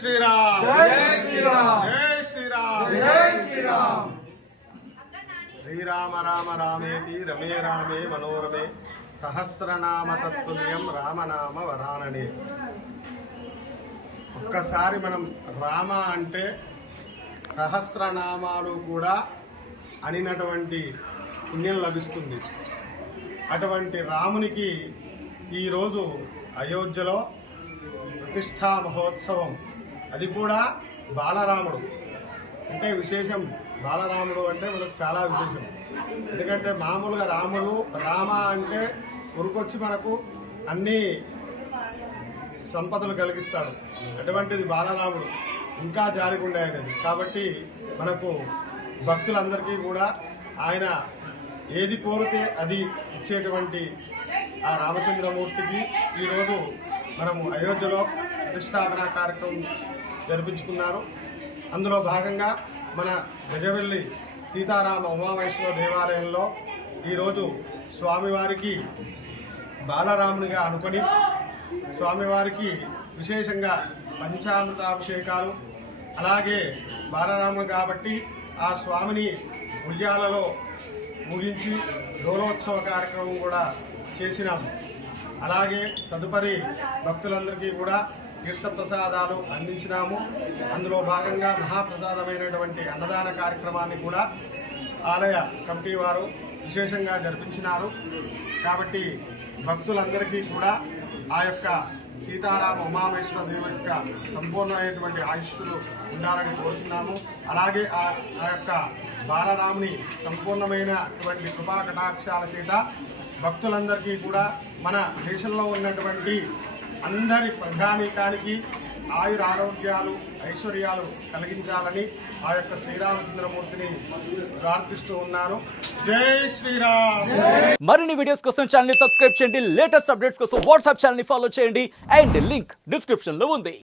శ్రీరామ్ జై శ్రీరామ్ జై శ్రీరామ్ జై శ్రీరామ్ శ్రీరామ రామ రామేతి రమే రామే మనోరమే సహస్రనామ తత్తుల్యం రామనామ వరాననే. ఒక్కసారి మనం రామ అంటే సహస్రనామాలు కూడా అనినటువంటి పుణ్యం లభిస్తుంది. అటువంటి రామునికి ఈరోజు అయోధ్యలో ప్రతిష్టా మహోత్సవం, అది కూడా బాలరాముడు అంటే విశేషం. బాలరాముడు అంటే మనకు చాలా విశేషం. ఎందుకంటే మామూలుగా రాముడు రామ అంటే ఉరికొచ్చి మనకు అన్ని సంపదలు కలిగిస్తాడు. అటువంటిది బాలరాముడు ఇంకా జాలిగుండే ఆయనది. కాబట్టి మనకు భక్తులందరికీ కూడా ఆయన ఏది కోరితే అది ఇచ్చేటువంటి ఆ రామచంద్రమూర్తికి ఈరోజు మనము అయోధ్యలో ప్రతిష్టాపన కార్యక్రమం జరిపించుకున్నారు. అందులో భాగంగా మన గజవెల్లి సీతారామ ఉమామహేశ్వర దేవాలయంలో ఈరోజు స్వామివారికి బాలరామునిగా అనుకొని స్వామివారికి విశేషంగా పంచామృతాభిషేకాలు, అలాగే బాలరాముడు కాబట్టి ఆ స్వామిని ఉయ్యాలలో ముగించి డోలోత్సవ కార్యక్రమం కూడా చేసినాము. అలాగే తదుపరి భక్తులందరికీ కూడా తీర్థప్రసాదాలు అందించినాము. అందులో భాగంగా మహాప్రసాదమైనటువంటి అన్నదాన కార్యక్రమాన్ని కూడా ఆలయ కమిటీ వారు విశేషంగా జరిపించినారు. కాబట్టి భక్తులందరికీ కూడా ఆ యొక్క సీతారామ ఉమామహేశ్వర దేవి యొక్క సంపూర్ణమైనటువంటి ఆయుష్లు ఉండాలని కోరుతున్నాము. అలాగే ఆ యొక్క బాలరాముని సంపూర్ణమైనటువంటి కృపా కటాక్షాల చేత భక్తులందరికీ కూడా మన దేశంలో ఉన్నటువంటి అందరి ప్రధానికానికి ఆయుర ఆరోగ్యాలు ఐశ్వర్యాలు కలిగించాలని ఆ యొక్క శ్రీరామచంద్రమూర్తిని ప్రార్థిస్తూ ఉన్నాను. జై శ్రీరామ్. మరిన్ని వీడియోస్ కోసం ఛానల్ ని సబ్స్క్రైబ్ చేయండి. లేటెస్ట్ అప్డేట్స్ కోసం వాట్సాప్ ఛానల్ ని ఫాలో చేయండి. అండ్ లింక్ డిస్క్రిప్షన్ లో ఉంది.